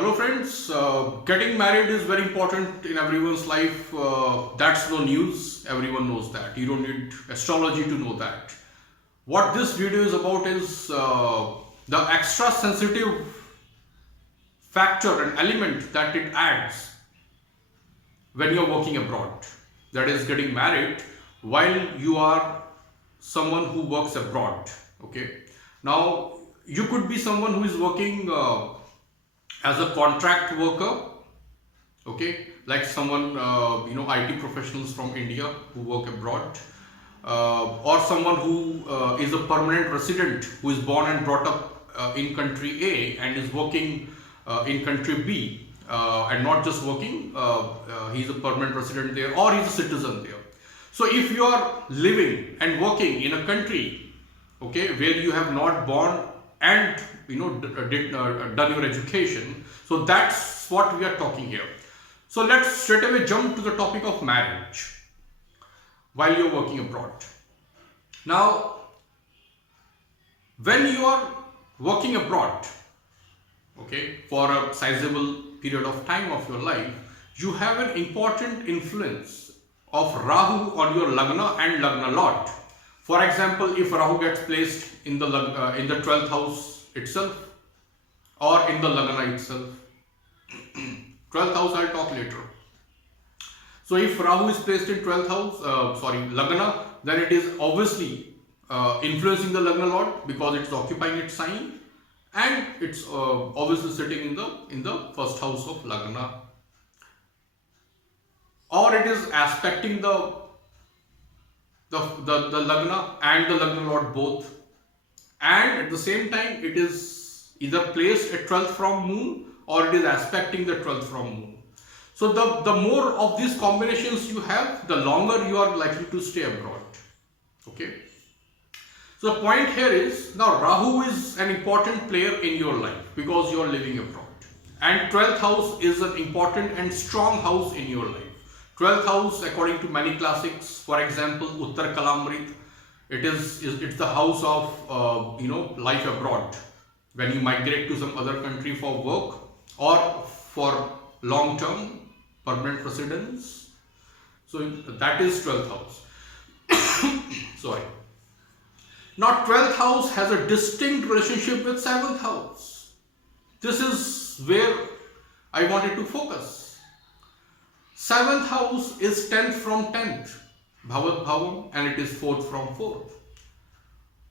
Hello friends, getting married is very important in everyone's life. That's no news, everyone knows that. You don't need astrology to know that. What this video is about is the extra sensitive factor and element that it adds when you're working abroad. That is getting married while you are someone who works abroad. Okay. Now, you could be someone who is working as a contract worker, okay, like someone IT professionals from India who work abroad, or someone who is a permanent resident who is born and brought up in country A and is working in country B, and not just working, he's a permanent resident there or he's a citizen there. So if you are living and working in a country, okay, where you have not born and done your education, so that's what we are talking here. So let's straight away jump to the topic of marriage while you're working abroad. Now, when you are working abroad, okay, for a sizable period of time of your life, you have an important influence of Rahu on your Lagna and Lagna Lord. For example, if Rahu gets placed in the 12th house itself or in the Lagna itself, 12th house I'll talk later. So if Rahu is placed in 12th house, Lagna, then it is obviously influencing the Lagna Lord because it's occupying its sign, and it's obviously sitting in the first house of Lagna, or it is aspecting the Lagna and the Lagna Lord both, and at the same time it is either placed at 12th from moon or it is aspecting the 12th from moon. So the more of these combinations you have, the longer you are likely to stay abroad. Okay. So the point here is, now Rahu is an important player in your life because you are living abroad, and 12th house is an important and strong house in your life. 12th house, according to many classics, for example, Uttar Kalamrit, it's the house of life abroad. When you migrate to some other country for work or for long-term permanent residence, so that is 12th house. Sorry. Now, 12th house has a distinct relationship with 7th house. This is where I wanted to focus. 7th house is 10th from 10th, Bhavat Bhavam, and it is 4th from 4th.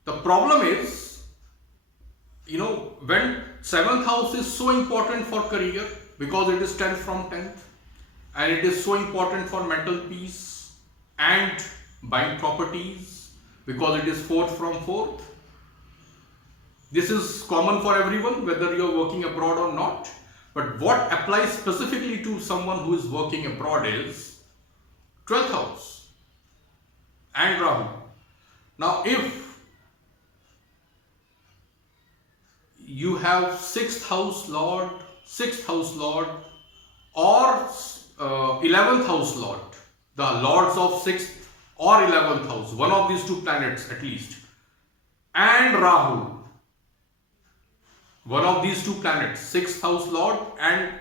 The problem is, when 7th house is so important for career because it is 10th from 10th, and it is so important for mental peace and buying properties because it is 4th from 4th. This is common for everyone, whether you are working abroad or not. But what applies specifically to someone who is working abroad is 12th house and Rahu. Now, if you have 6th house Lord or 11th house Lord, the lords of 6th or 11th house, one of these two planets at least, and Rahu, one of these two planets, 6th house Lord and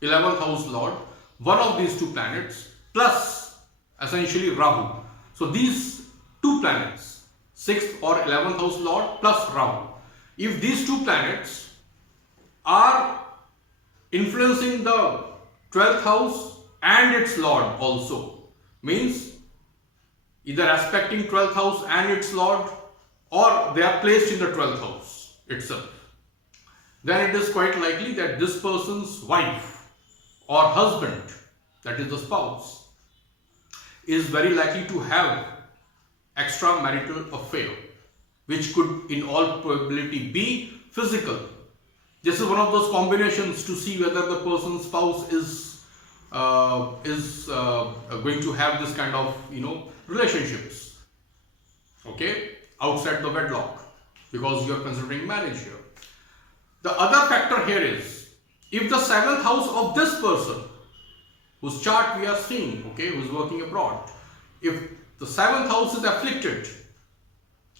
11th house Lord, one of these two planets plus essentially Rahu. So these two planets, 6th or 11th house Lord plus Rahu, if these two planets are influencing the 12th house and its Lord also, means either aspecting 12th house and its Lord, or they are placed in the 12th house itself, then it is quite likely that this person's wife or husband, that is the spouse, is very likely to have extramarital affair, which could in all probability be physical. This is one of those combinations to see whether the person's spouse is going to have this kind of relationships, okay, outside the wedlock, because you are considering marriage here. The other factor here is, if the 7th house of this person, whose chart we are seeing, okay, who's working abroad, if the 7th house is afflicted,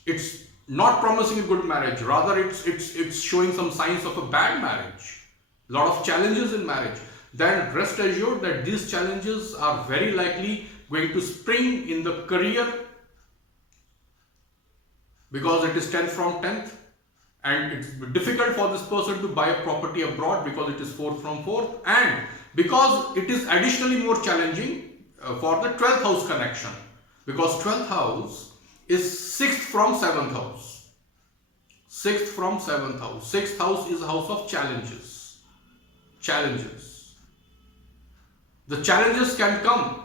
it's not promising a good marriage, rather it's showing some signs of a bad marriage. lot of challenges in marriage, then rest assured that these challenges are very likely going to spring in the career, because it is 10th from 10th, and it's difficult for this person to buy a property abroad because it is 4th from 4th, and because it is additionally more challenging for the 12th house connection, because 12th house is 6th from 7th house. 6th from 7th house. 6th house is a house of challenges. Challenges. The challenges can come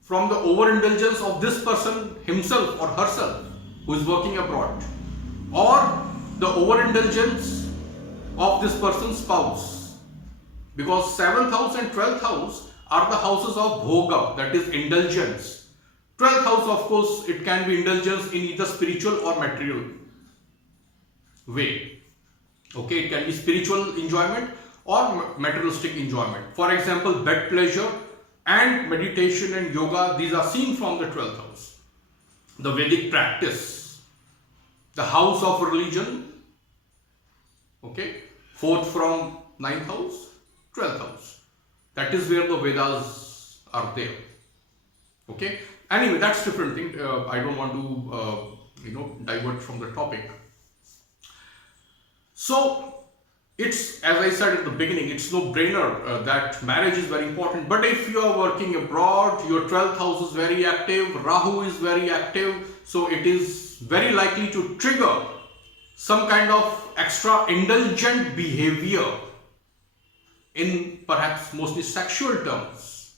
from the overindulgence of this person himself or herself who is working abroad, or the overindulgence of this person's spouse, because 7th house and 12th house are the houses of bhoga, that is indulgence. 12th house, of course, it can be indulgence in either spiritual or material way. Okay, it can be spiritual enjoyment or materialistic enjoyment. For example, bed pleasure and meditation and yoga, these are seen from the 12th house. The Vedic practice, the house of religion, okay, 4th from 9th house, 12th house. That is where the Vedas are there. Okay. Anyway, that's different thing. I don't want to divert from the topic. So it's, as I said at the beginning, it's no brainer that marriage is very important. But if you are working abroad, your 12th house is very active, Rahu is very active, so it is very likely to trigger some kind of extra indulgent behavior in perhaps mostly sexual terms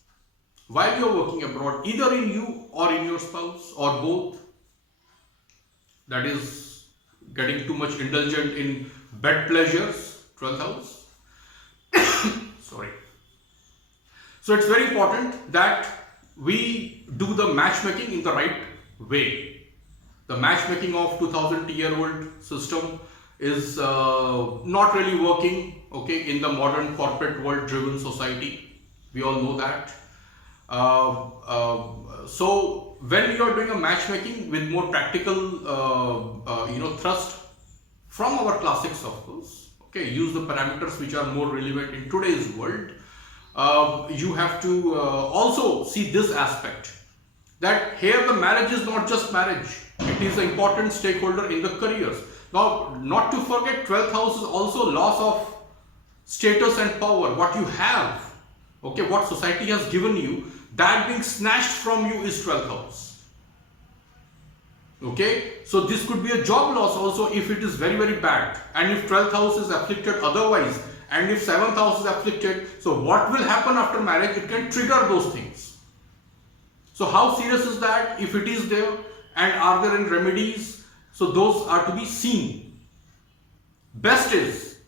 while you are working abroad, either in you or in your spouse or both. That is getting too much indulgent in bed pleasures, 12th house. Sorry. So it's very important that we do the matchmaking in the right way. The matchmaking of 2000-year-old system is not really working, okay, in the modern corporate world driven society. We all know that. So when you are doing a matchmaking with more practical thrust from our classics, of course, okay, use the parameters which are more relevant in today's world. You have to also see this aspect, that here the marriage is not just marriage, it is an important stakeholder in the careers. Now, not to forget, 12th house is also loss of status and power. What you have, okay, what society has given you, that being snatched from you is 12th house. Okay, so this could be a job loss also if it is very, very bad. And if 12th house is afflicted otherwise, and if 7th house is afflicted, so what will happen after marriage? It can trigger those things. So how serious is that if it is there, and are there any remedies? So those are to be seen. Best is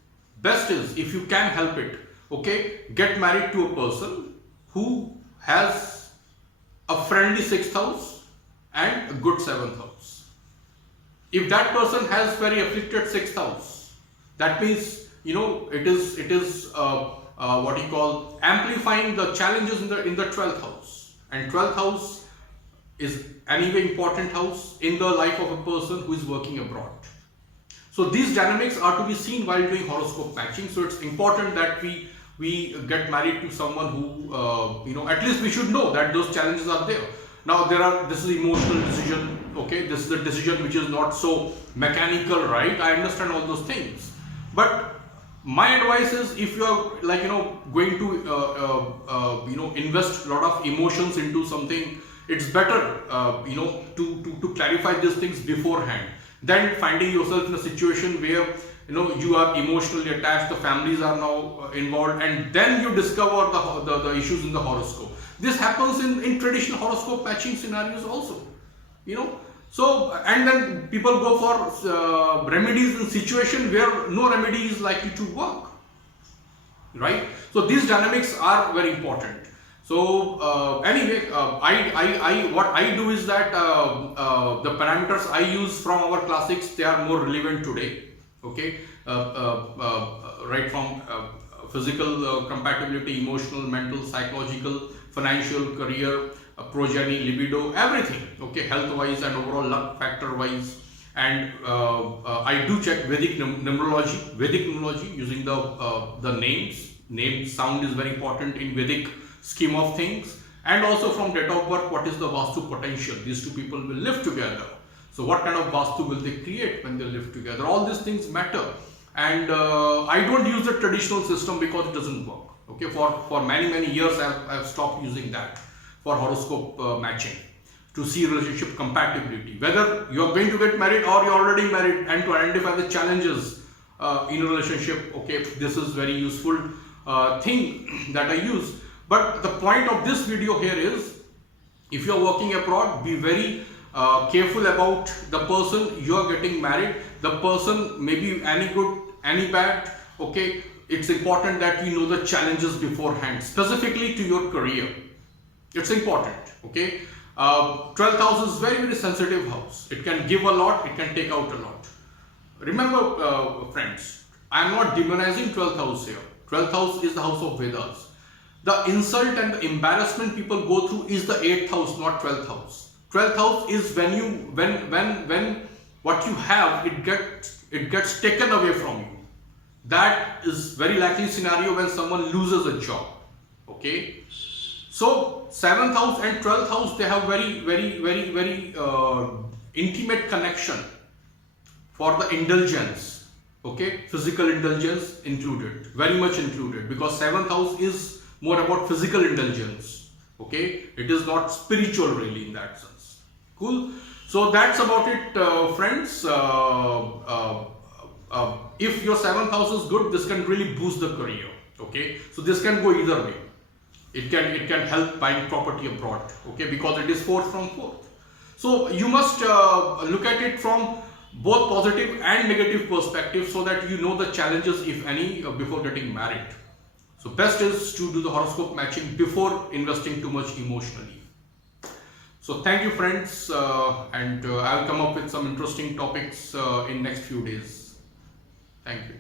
if you can help it, okay, get married to a person who has a friendly 6th house and a good 7th house. If that person has very afflicted 6th house, that means, it is what you call amplifying the challenges in the 12th house. And 12th house is anyway important house in the life of a person who is working abroad. So these dynamics are to be seen while doing horoscope matching. So it's important that we get married to someone who at least we should know that those challenges are there. Now this is emotional decision, okay, this is a decision which is not so mechanical, right? I understand all those things, but my advice is, if you are going to invest a lot of emotions into something, it's better to clarify these things beforehand than finding yourself in a situation where you are emotionally attached, the families are now involved, and then you discover the issues in the horoscope. This happens in traditional horoscope matching scenarios also, So, and then people go for remedies in situation where no remedy is likely to work, right? So these dynamics are very important. So anyway, what I do is that the parameters I use from our classics, they are more relevant today, okay? Right from physical compatibility, emotional, mental, psychological, financial, career, progeny, libido, everything, okay, health wise and overall luck factor wise, and I do check Vedic numerology using the names. Name sound is very important in Vedic scheme of things, and also from date of birth, what is the Vastu potential. These two people will live together. So what kind of Vastu will they create when they live together? All these things matter. And I don't use the traditional system because it doesn't work. Okay, for many years I've stopped using that for horoscope matching to see relationship compatibility, whether you're going to get married or you're already married, and to identify the challenges in a relationship. Okay, this is very useful thing that I use. But the point of this video here is, if you're working abroad, be very careful about the person you are getting married. The person may be any good, any bad. Okay, it's important that you know the challenges beforehand, specifically to your career. It's important. Okay, 12th house is very sensitive house. It can give a lot, it can take out a lot. Remember, friends, I am not demonizing 12th house here. 12th house is the house of Vedas. The insult and the embarrassment people go through is the 8th house, not 12th house. 12th house is when what you have, it gets taken away from you. That is very likely scenario when someone loses a job. Okay, so 7th house and 12th house, they have very intimate connection for the indulgence. Okay, physical indulgence included, very much included, because 7th house is more about physical indulgence. Okay, it is not spiritual really in that sense. Cool. So that's about it, friends. If your 7th house is good, this can really boost the career. Okay, so this can go either way. It can help buying property abroad. Okay, because it is 4th from 4th. So you must look at it from both positive and negative perspective, so that you know the challenges, if any, before getting married. So best is to do the horoscope matching before investing too much emotionally. So thank you, friends, and I'll come up with some interesting topics in next few days. Thank you.